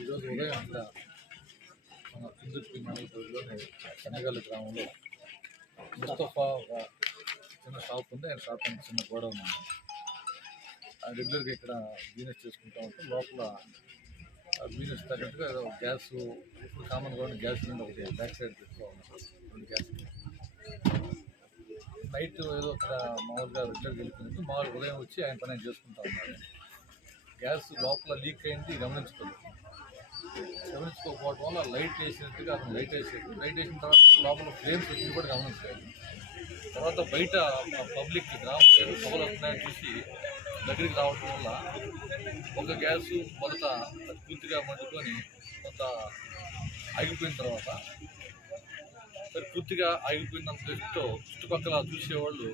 ఈరోజు ఉదయం అక్కడ మన కుందుర్తి మండలంలోని శనగల్లి గ్రామంలో ముస్తఫా ఒక చిన్న షాప్ ఉంది. ఆయన షాప్ అని చిన్న గోడ ఉంది. రెగ్యులర్గా ఇక్కడ బిజినెస్ చేసుకుంటూ ఉంటాం. లోపల బిజినెస్ తగ్గట్టుగా గ్యాస్ ఇప్పుడు కామన్గా ఉన్న గ్యాస్ సిలిండర్ ఒకటి బ్యాక్ సైడ్ పెట్టుకోవాలి. 2 గ్యాస్ నైట్ ఏదో అక్కడ మామూలుగా రెగ్యులర్గా వెళ్ళిపోయింది. మామూలుగా ఉదయం వచ్చి ఆయన పని ఆయన చేసుకుంటా ఉన్నారు. గ్యాస్ లోపల లీక్ అయింది గమనించుకోకపోవడం వల్ల లైట్ వేసినట్టుగా అతను లైట్ వేసిన తర్వాత లోపల ఫ్లేమ్స్ వచ్చి కూడా గమనించలేదు. తర్వాత బయట పబ్లిక్ గ్రామ ప్రజలు పొగలు వస్తున్నాయని చూసి దగ్గరికి రావడం వల్ల ఒక గ్యాసు మొదట పూర్తిగా మండుకొని కొంత ఆగిపోయిన తర్వాత పూర్తిగా ఆగిపోయినంత చుట్టుపక్కల చూసేవాళ్ళు